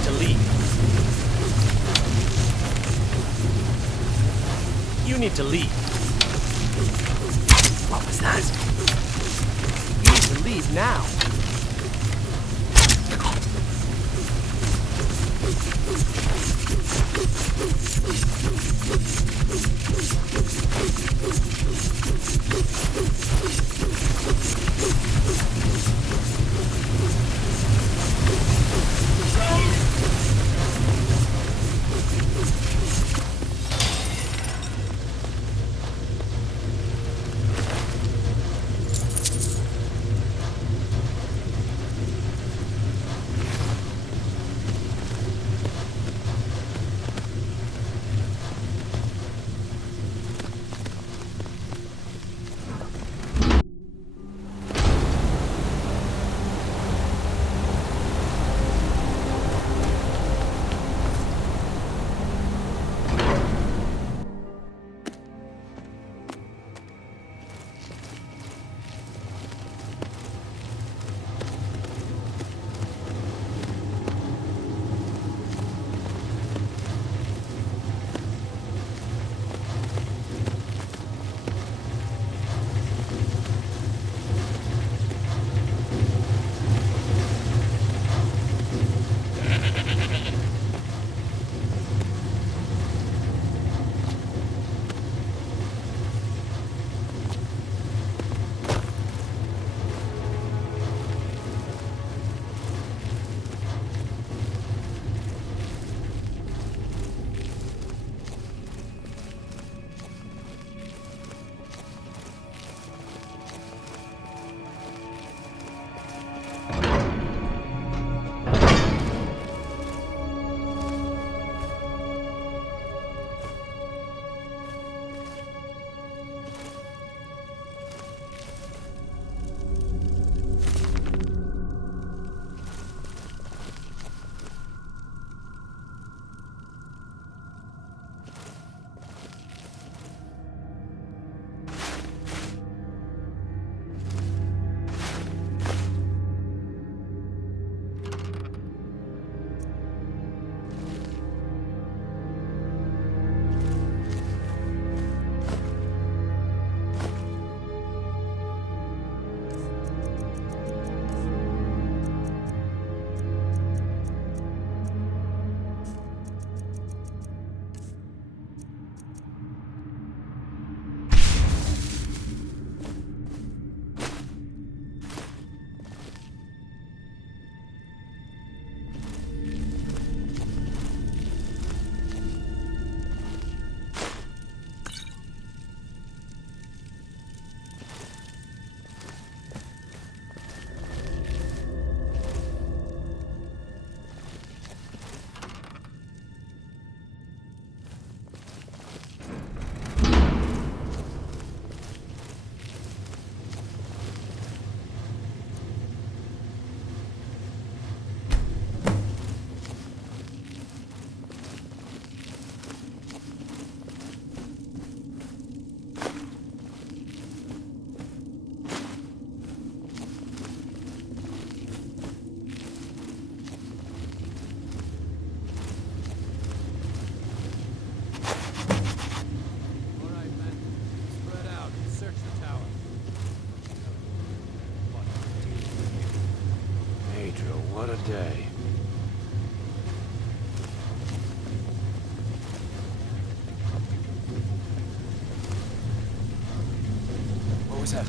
need to leave. You need to leave. What was that? You need to leave now. What a day. What was that?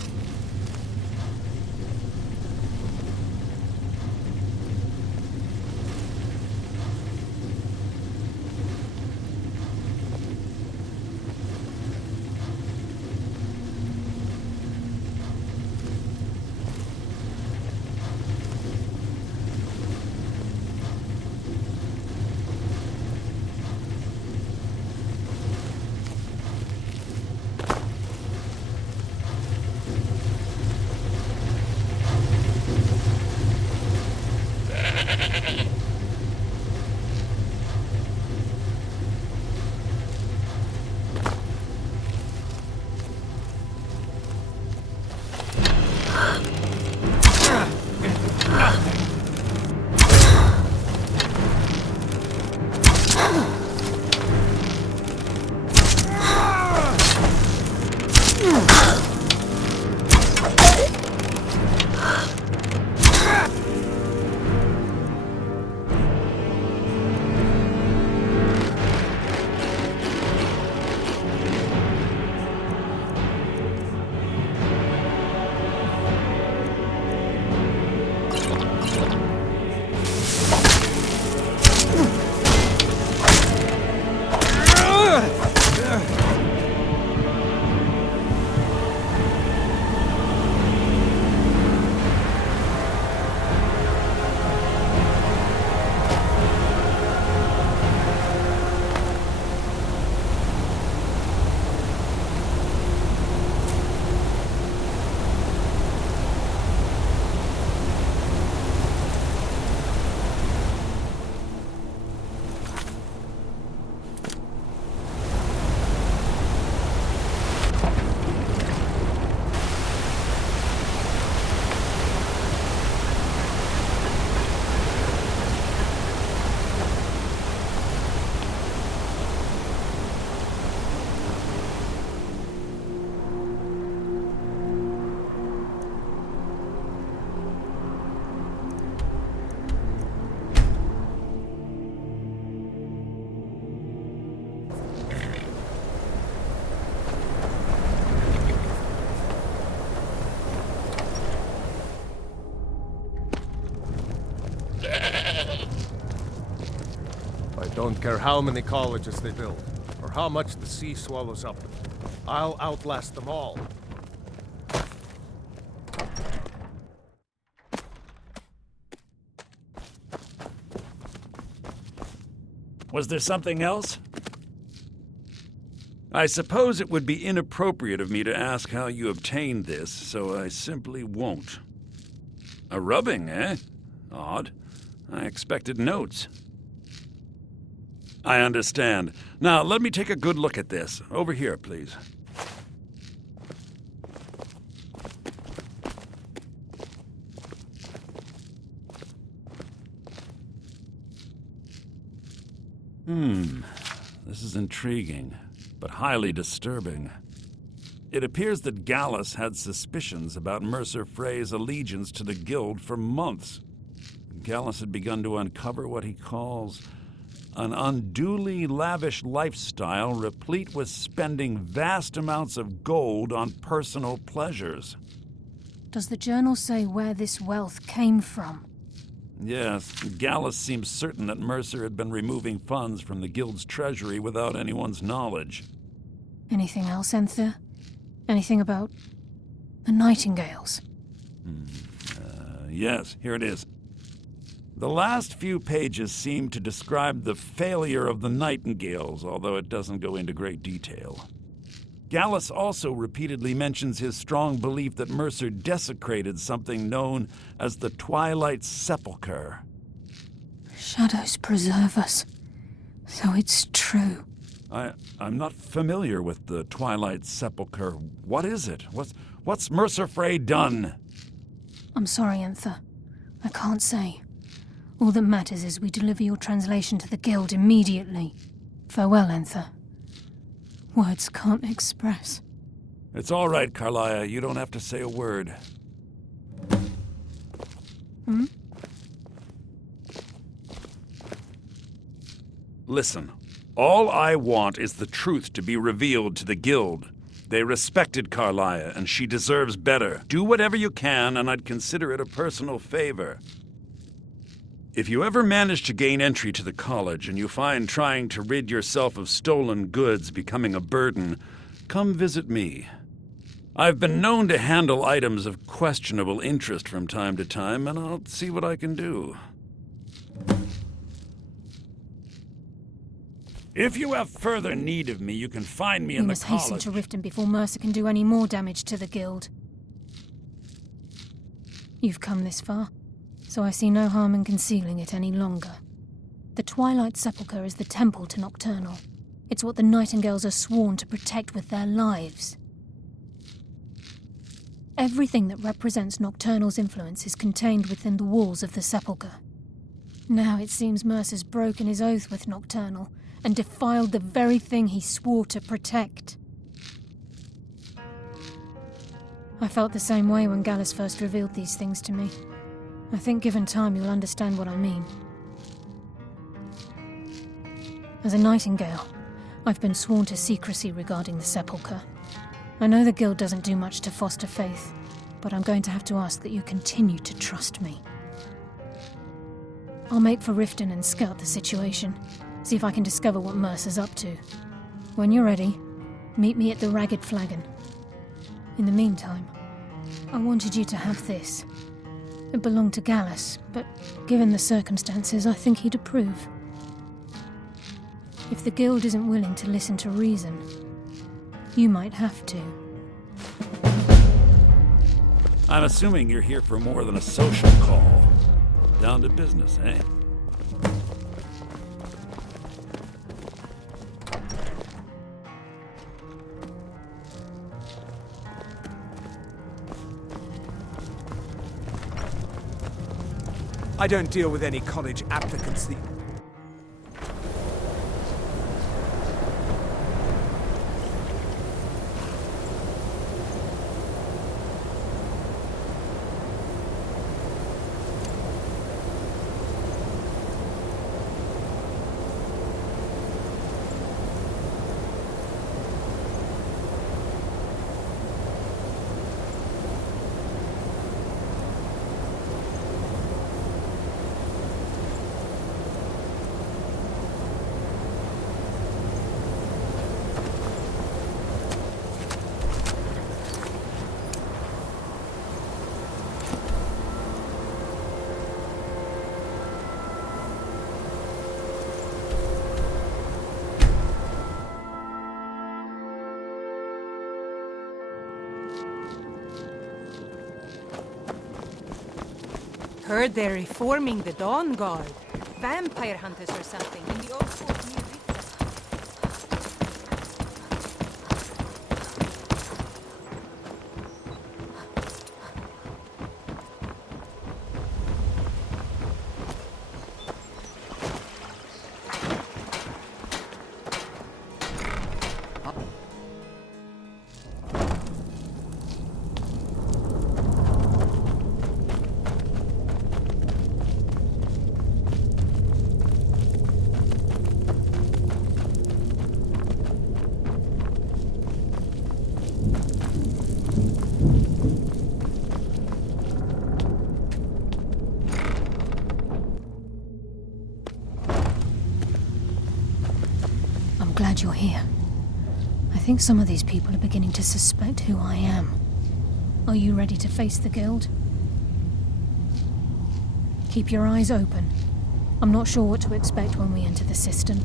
I don't care how many colleges they build, or how much the sea swallows up. I'll outlast them all. Was there something else? I suppose it would be inappropriate of me to ask how you obtained this, so I simply won't. A rubbing, eh? Odd. I expected notes. I understand. Now, let me take a good look at this. Over here, please. This is intriguing, but highly disturbing. It appears that Gallus had suspicions about Mercer Frey's allegiance to the Guild for months. Gallus had begun to uncover what he calls an unduly lavish lifestyle replete with spending vast amounts of gold on personal pleasures. Does the journal say where this wealth came from? Yes, Gallus seems certain that Mercer had been removing funds from the Guild's treasury without anyone's knowledge. Anything else, Enther? Anything about the Nightingales? Yes, here it is. The last few pages seem to describe the failure of the Nightingales, although it doesn't go into great detail. Gallus also repeatedly mentions his strong belief that Mercer desecrated something known as the Twilight Sepulchre. Shadows preserve us. So it's true. I'm not familiar with the Twilight Sepulchre. What is it? What's Mercer Frey done? I'm sorry, Enther. I can't say. All that matters is we deliver your translation to the Guild immediately. Farewell, Enther. Words can't express. It's all right, Carlia. You don't have to say a word. Listen, all I want is the truth to be revealed to the Guild. They respected Carlia, and she deserves better. Do whatever you can, and I'd consider it a personal favor. If you ever manage to gain entry to the college and you find trying to rid yourself of stolen goods becoming a burden, come visit me. I've been known to handle items of questionable interest from time to time, and I'll see what I can do. If you have further need of me, you can find me in the college. We must hasten to Riften before Mercer can do any more damage to the Guild. You've come this far, so I see no harm in concealing it any longer. The Twilight Sepulchre is the temple to Nocturnal. It's what the Nightingales are sworn to protect with their lives. Everything that represents Nocturnal's influence is contained within the walls of the Sepulchre. Now it seems Mercer's broken his oath with Nocturnal and defiled the very thing he swore to protect. I felt the same way when Gallus first revealed these things to me. I think given time you'll understand what I mean. As a Nightingale, I've been sworn to secrecy regarding the Sepulchre. I know the Guild doesn't do much to foster faith, but I'm going to have to ask that you continue to trust me. I'll make for Riften and scout the situation, see if I can discover what Mercer's up to. When you're ready, meet me at the Ragged Flagon. In the meantime, I wanted you to have this. It belonged to Gallus, but given the circumstances, I think he'd approve. If the Guild isn't willing to listen to reason, you might have to. I'm assuming you're here for more than a social call. Down to business, eh? I don't deal with any college applicants. Heard they're reforming the Dawn Guard. Vampire hunters or something in the old fort near Rita. I'm glad you're here. I think some of these people are beginning to suspect who I am. Are you ready to face the Guild? Keep your eyes open. I'm not sure what to expect when we enter the cistern.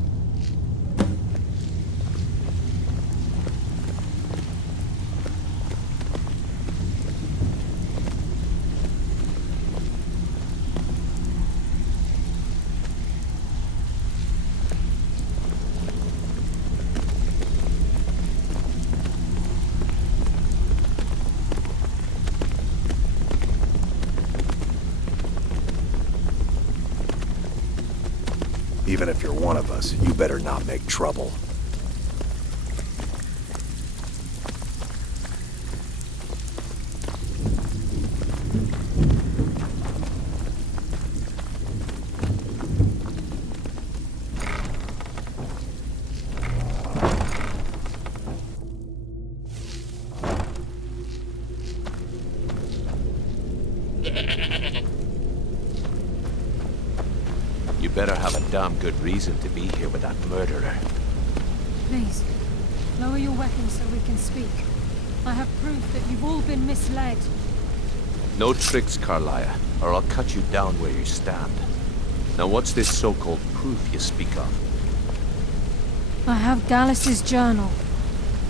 Even if you're one of us, you better not make trouble. You better have a damn good reason to be here with that murderer. Please, lower your weapons so we can speak. I have proof that you've all been misled. No tricks, Carlia, or I'll cut you down where you stand. Now what's this so-called proof you speak of? I have Gallus's journal.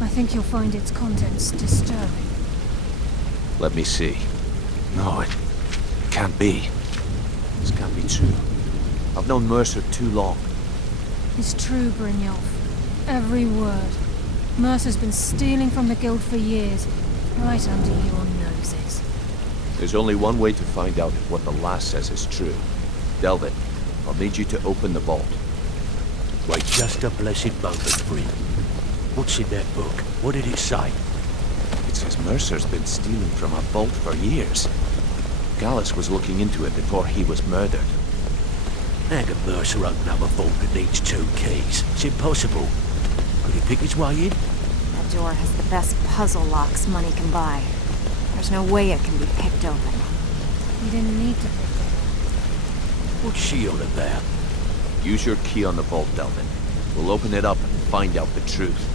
I think you'll find its contents disturbing. Let me see. No, it can't be. This can't be true. I've known Mercer too long. It's true, Brynjolf. Every word. Mercer's been stealing from the Guild for years, right under your noses. There's only one way to find out if what the lass says is true. Delvin, I'll need you to open the vault. Wait just a blessed moment, Bryn. What's in that book? What did it say? It says Mercer's been stealing from a vault for years. Gallus was looking into it before he was murdered. How can Mercer open up a vault that needs 2 keys? It's impossible. Could he pick his way in? That door has the best puzzle locks money can buy. There's no way it can be picked open. You didn't need to pick it. What's she on about? Use your key on the vault, Delvin. We'll open it up and find out the truth.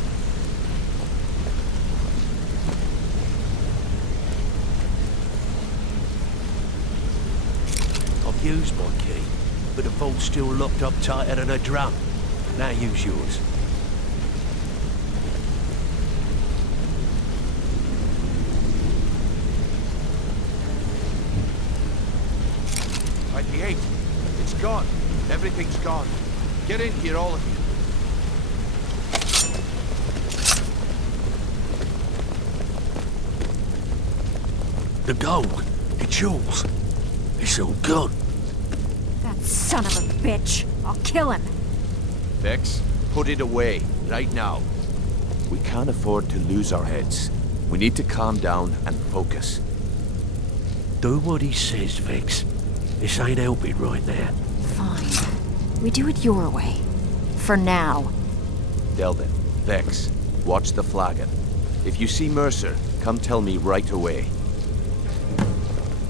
I've used my key, but the vault's still locked up tighter than a drum. Now use yours. Pt8, it's gone. Everything's gone. Get in here, all of you. The gold, the jewels, it's all gone. That son of a bitch! I'll kill him! Vex, put it away, right now. We can't afford to lose our heads. We need to calm down and focus. Do what he says, Vex. This ain't helping right now. Fine. We do it your way. For now. Delvin, Vex, watch the flagon. If you see Mercer, come tell me right away.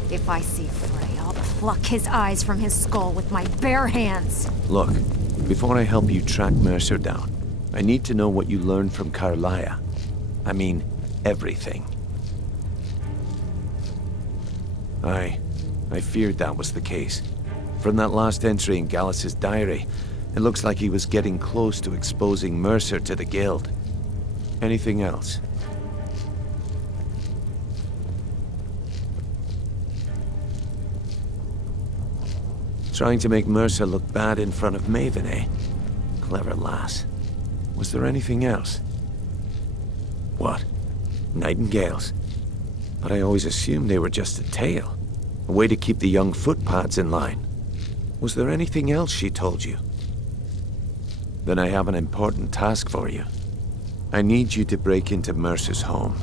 If I see Frey, I'll pluck his eyes from his skull with my bare hands. Look, before I help you track Mercer down, I need to know what you learned from Carlia. I mean, everything. I feared that was the case. From that last entry in Gallus's diary, it looks like he was getting close to exposing Mercer to the Guild. Anything else? Trying to make Mercer look bad in front of Maven, eh? Clever lass. Was there anything else? What? Nightingales? But I always assumed they were just a tale. A way to keep the young footpads in line. Was there anything else she told you? Then I have an important task for you. I need you to break into Mercer's home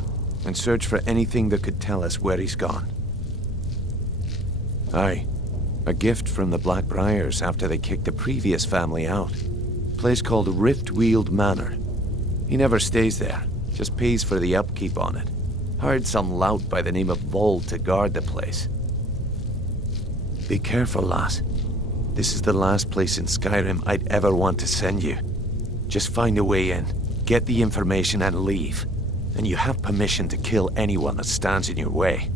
and search for anything that could tell us where he's gone. Aye. A gift from the Blackbriars after they kicked the previous family out. Place called Riftweald Manor. He never stays there, just pays for the upkeep on it. Hired some lout by the name of Vold to guard the place. Be careful, lass. This is the last place in Skyrim I'd ever want to send you. Just find a way in, get the information and leave. And you have permission to kill anyone that stands in your way.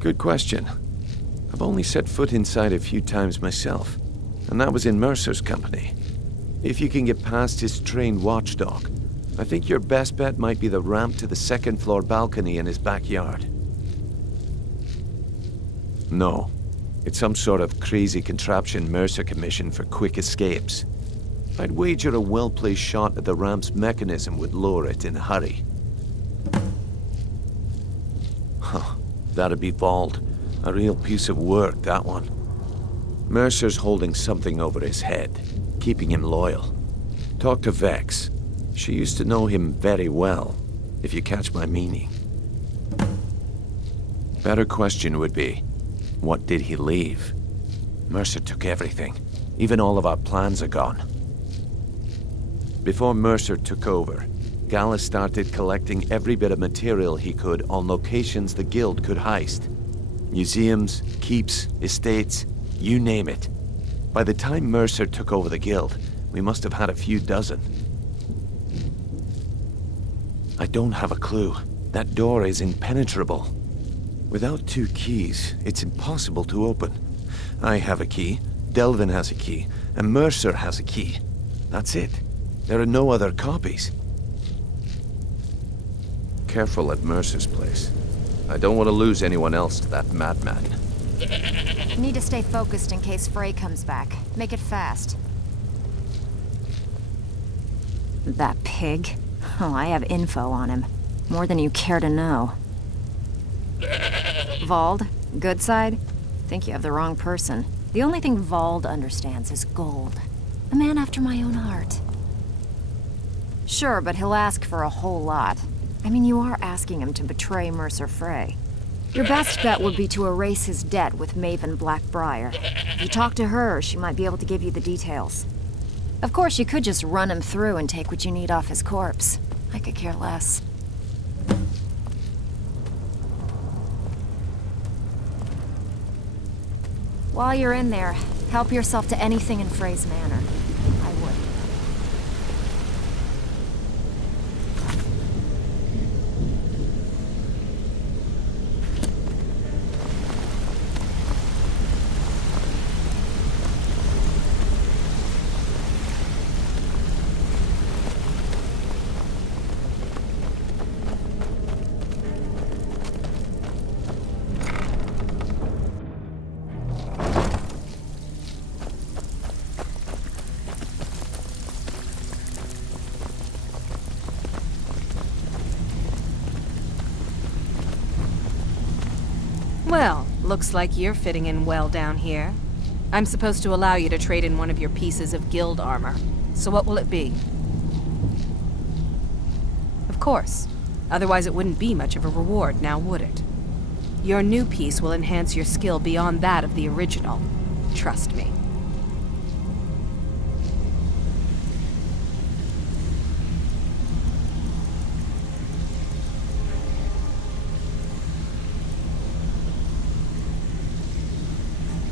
Good question. I've only set foot inside a few times myself, and that was in Mercer's company. If you can get past his trained watchdog, I think your best bet might be the ramp to the second-floor balcony in his backyard. No. It's some sort of crazy contraption Mercer commissioned for quick escapes. I'd wager a well-placed shot at the ramp's mechanism would lower it in a hurry. Huh. That'd be Vold. A real piece of work, that one. Mercer's holding something over his head, keeping him loyal. Talk to Vex. She used to know him very well, if you catch my meaning. Better question would be, what did he leave? Mercer took everything. Even all of our plans are gone. Before Mercer took over, Gallus started collecting every bit of material he could on locations the Guild could heist. Museums, keeps, estates, you name it. By the time Mercer took over the Guild, we must have had a few dozen. I don't have a clue. That door is impenetrable. Without 2 keys, it's impossible to open. I have a key, Delvin has a key, and Mercer has a key. That's it. There are no other copies. Careful at Mercer's place. I don't want to lose anyone else to that madman. Need to stay focused in case Frey comes back. Make it fast. That pig? Oh, I have info on him. More than you care to know. Vold? Good side? Think you have the wrong person. The only thing Vold understands is gold. A man after my own heart. Sure, but he'll ask for a whole lot. I mean, you are asking him to betray Mercer Frey. Your best bet would be to erase his debt with Maven Blackbriar. If you talk to her, she might be able to give you the details. Of course, you could just run him through and take what you need off his corpse. I could care less. While you're in there, help yourself to anything in Frey's manor. I would. Well, looks like you're fitting in well down here. I'm supposed to allow you to trade in one of your pieces of guild armor. So what will it be? Of course. Otherwise it wouldn't be much of a reward, now would it? Your new piece will enhance your skill beyond that of the original. Trust me.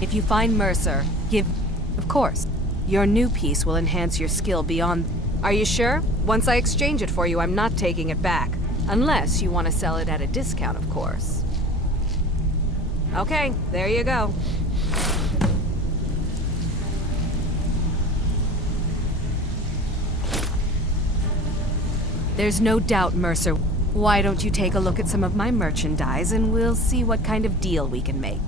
If you find Mercer, give... Of course. Your new piece will enhance your skill beyond... Are you sure? Once I exchange it for you, I'm not taking it back. Unless you want to sell it at a discount, of course. Okay, there you go. There's no doubt, Mercer. Why don't you take a look at some of my merchandise and we'll see what kind of deal we can make.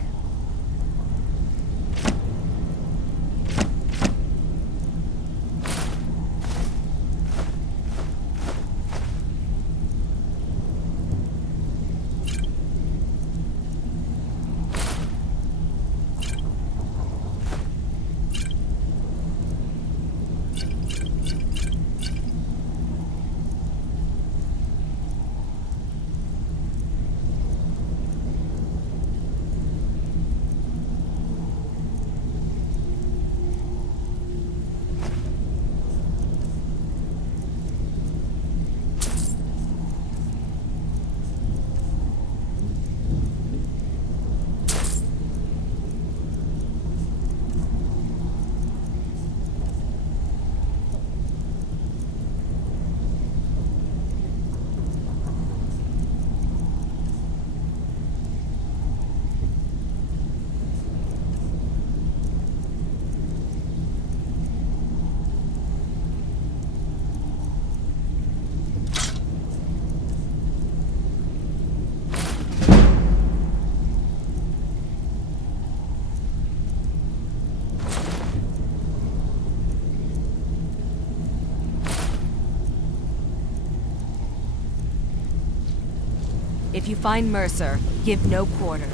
If you find Mercer, give no quarter.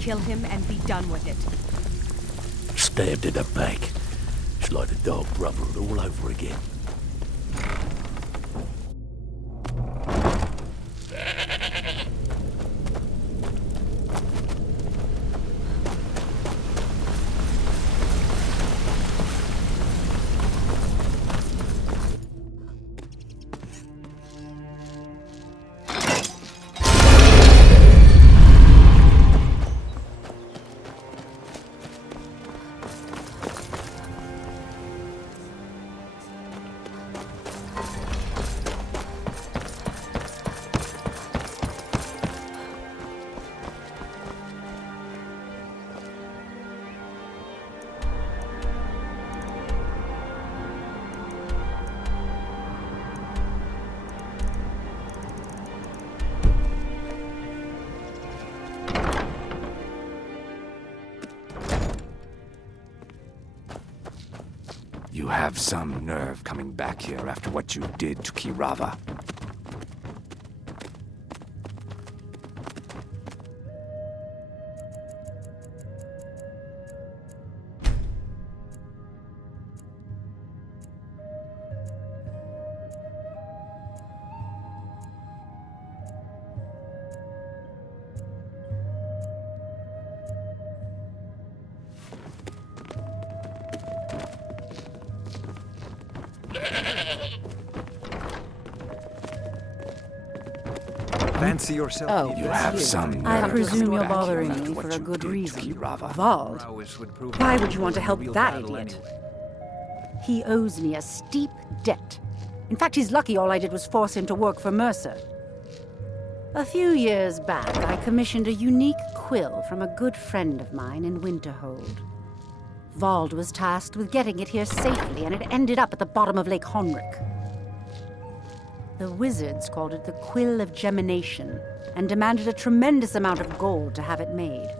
Kill him and be done with it. Stabbed in the back. It's like the dog brother all over again. You have some nerve coming back here after what you did to Kirava. Fancy yourself. Oh, You have some nerve I presume coming you're back here bothering after me what for a you good did to reason. Kirava. Vald, Prowess would prove why would you want to help real that battle idiot? anyway. He owes me a steep debt. In fact, he's lucky all I did was force him to work for Mercer. A few years back, I commissioned a unique quill from a good friend of mine in Winterhold. Vald was tasked with getting it here safely, and it ended up at the bottom of Lake Honrick. The wizards called it the Quill of Gemination, and demanded a tremendous amount of gold to have it made.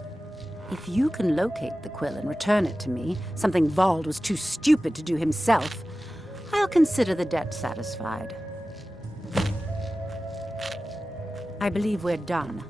If you can locate the quill and return it to me, something Vald was too stupid to do himself, I'll consider the debt satisfied. I believe we're done.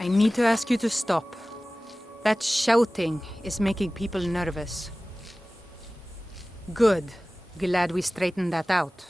I need to ask you to stop. That shouting is making people nervous. Good. Glad we straightened that out.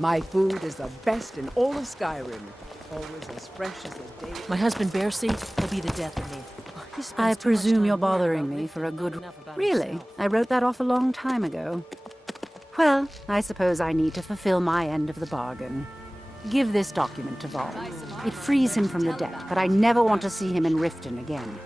My food is the best in all of Skyrim. Always as fresh as the day. My husband Bercy will be the death of me. He spends I too much presume time you're worrying bothering about me for a Richard, good... not enough about Really? himself. I wrote that off a long time ago. Well, I suppose I need to fulfill my end of the bargain. Give this document to Vol. It frees him from the debt, but I never want to see him in Riften again.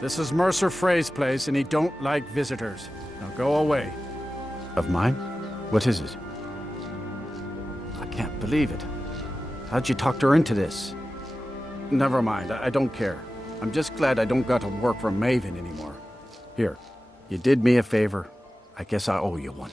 This is Mercer Frey's place, and he don't like visitors. Now go away. Of mine? What is it? I can't believe it. How'd you talk her into this? Never mind, I don't care. I'm just glad I don't got to work for Maven anymore. Here, you did me a favor. I guess I owe you one.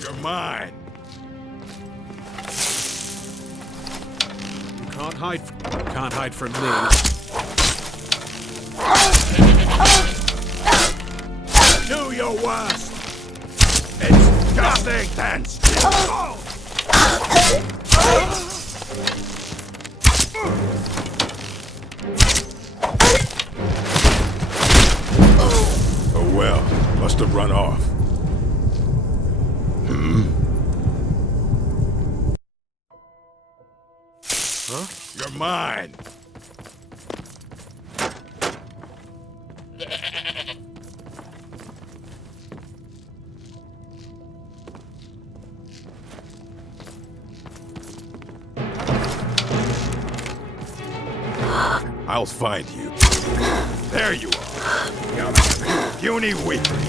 You're mine. You can't hide from me. Do your worst. It's nothing. Stand still. Oh well, must have run off. Huh? You're mine. I'll find you. There you are. You puny weakling.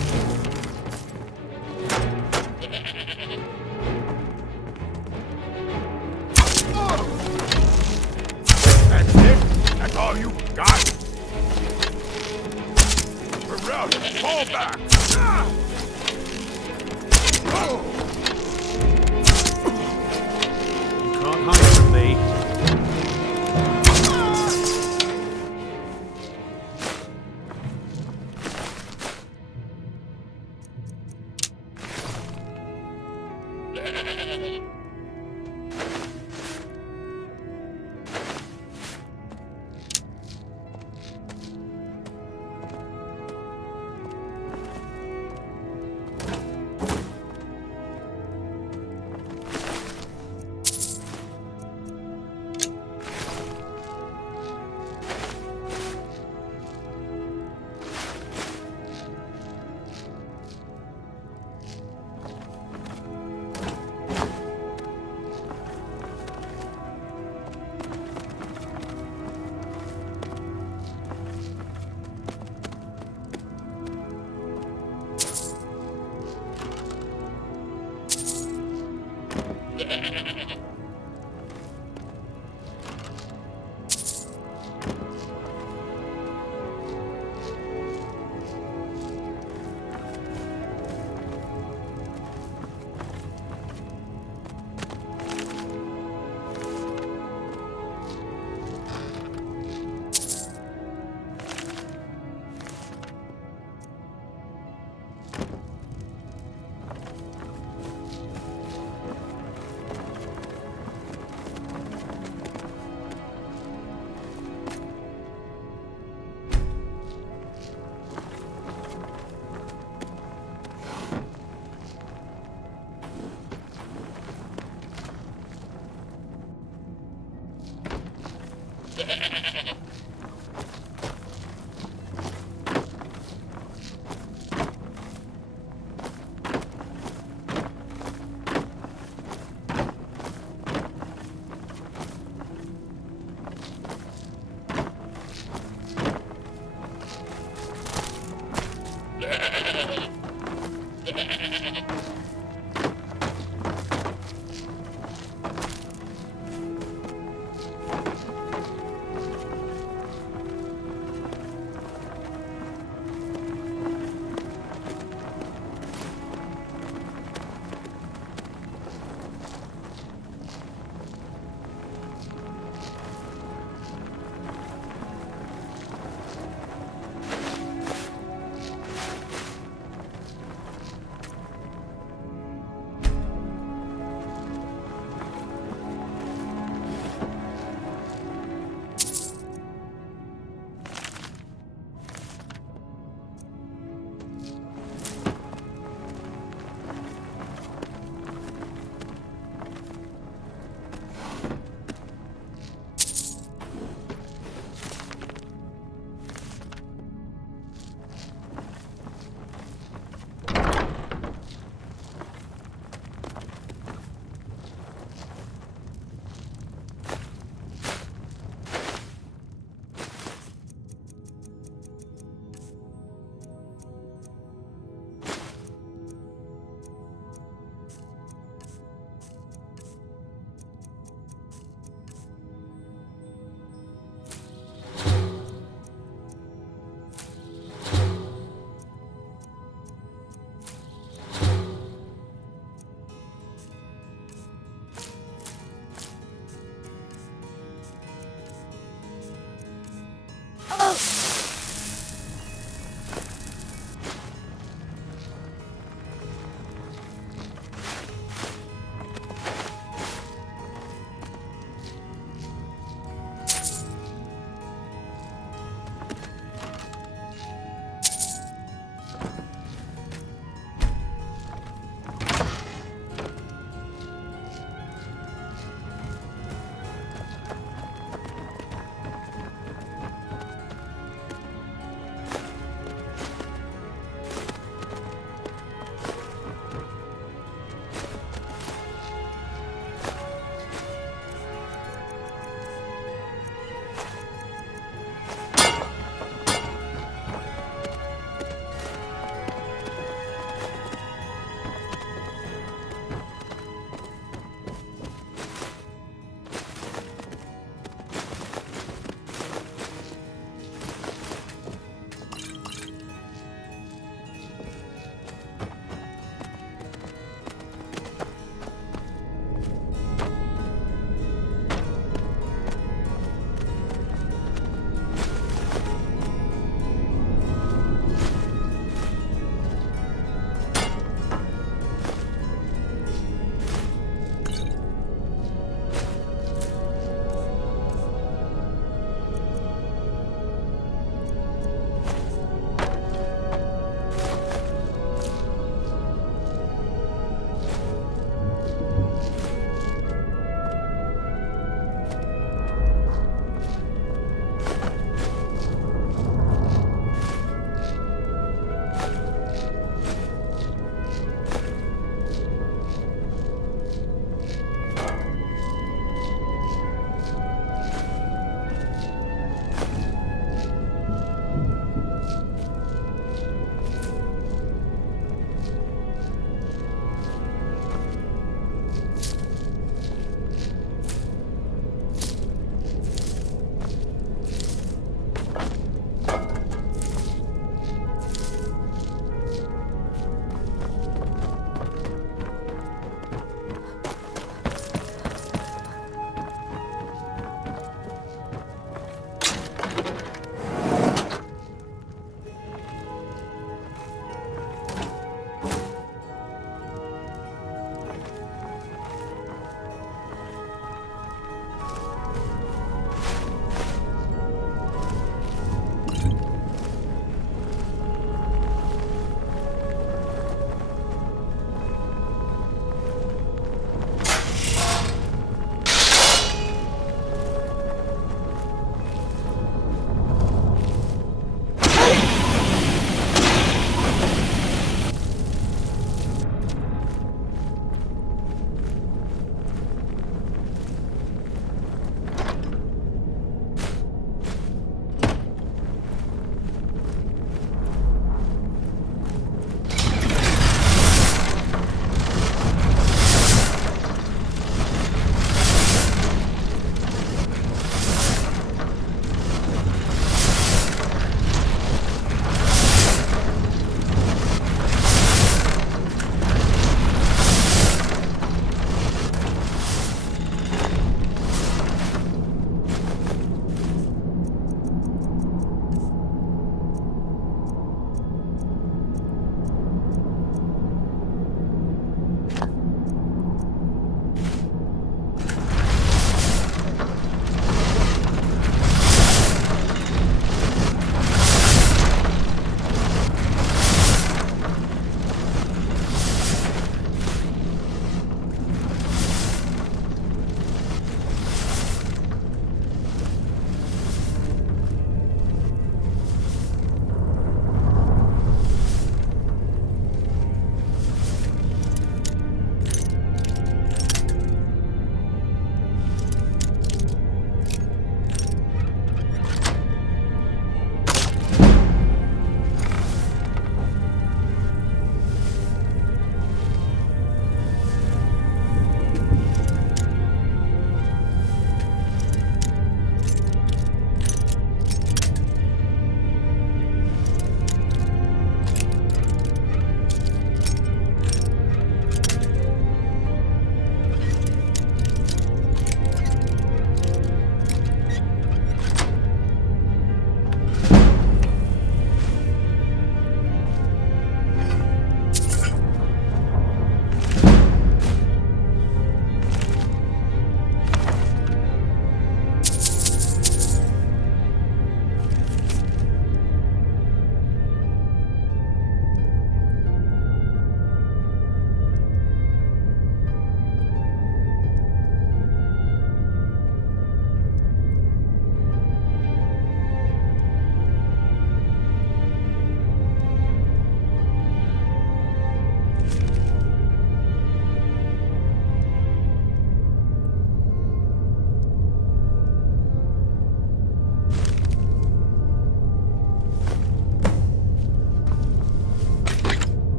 That's it? That's all you got? Rebellion, fall back! You can't hide from me.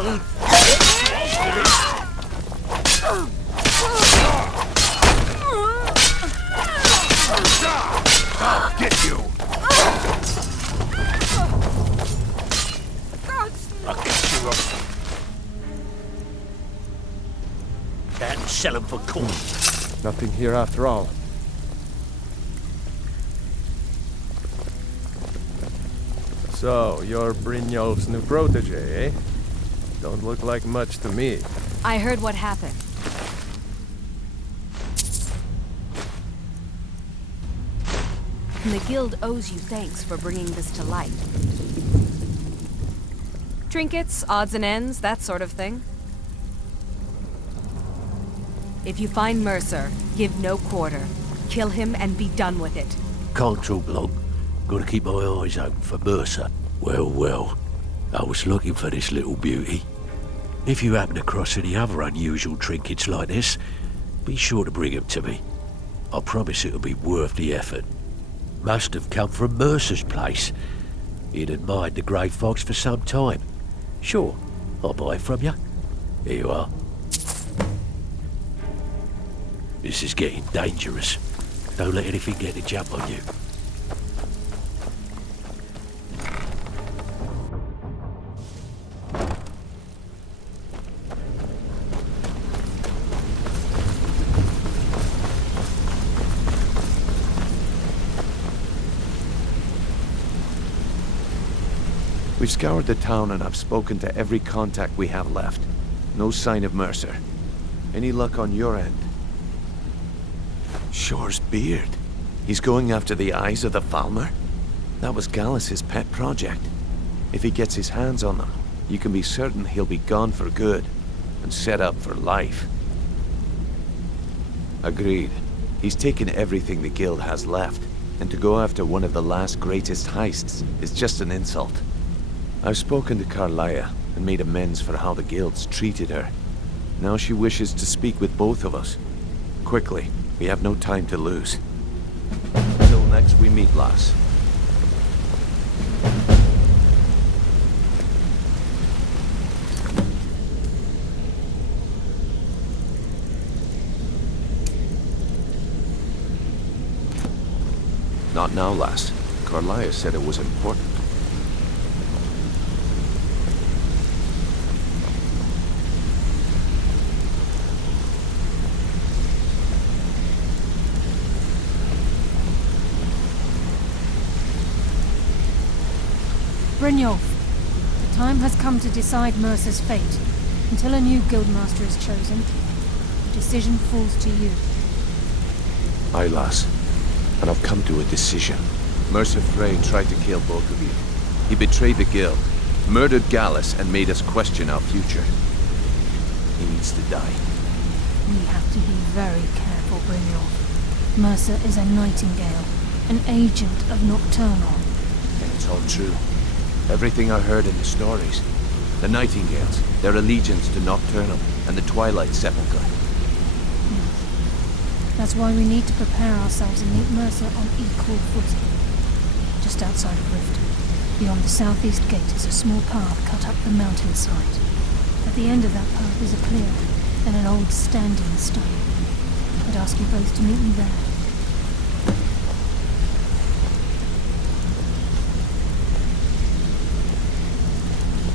Get you! I'll catch you up. And sell them for corn. Nothing here after all. So, you're Brynjolf's new protege, eh? Don't look like much to me. I heard what happened. And the guild owes you thanks for bringing this to light. Trinkets, odds and ends, that sort of thing. If you find Mercer, give no quarter. Kill him and be done with it. Can't talk long. Gotta keep my eyes open for Mercer. Well, well. I was looking for this little beauty. If you happen across any other unusual trinkets like this, be sure to bring them to me. I promise it'll be worth the effort. Must have come from Mercer's place. He'd admired the Grey Fox for some time. Sure, I'll buy it from you. Here you are. This is getting dangerous. Don't let anything get a jump on you. We've scoured the town and I've spoken to every contact we have left. No sign of Mercer. Any luck on your end? Shore's beard. He's going after the eyes of the Falmer? That was Gallus's pet project. If he gets his hands on them, you can be certain he'll be gone for good and set up for life. Agreed. He's taken everything the guild has left, and to go after one of the last greatest heists is just an insult. I've spoken to Carlia and made amends for how the guilds treated her. Now she wishes to speak with both of us. Quickly, we have no time to lose. Until next we meet, lass. Not now, lass. Carlia said it was important. Brynjolf, the time has come to decide Mercer's fate. Until a new guildmaster is chosen, the decision falls to you. Aye, lass. And I've come to a decision. Mercer Frey tried to kill both of you. He betrayed the guild, murdered Gallus, and made us question our future. He needs to die. We have to be very careful, Brynjolf. Mercer is a nightingale, an agent of Nocturnal. It's all true. Everything I heard in the stories. The Nightingales, their allegiance to Nocturnal, and the Twilight Sepulchre. That's why we need to prepare ourselves and meet Mercer on equal footing. Just outside of Rift, beyond the southeast gate is a small path cut up the mountainside. At the end of that path is a clearing and an old standing stone. I'd ask you both to meet me there.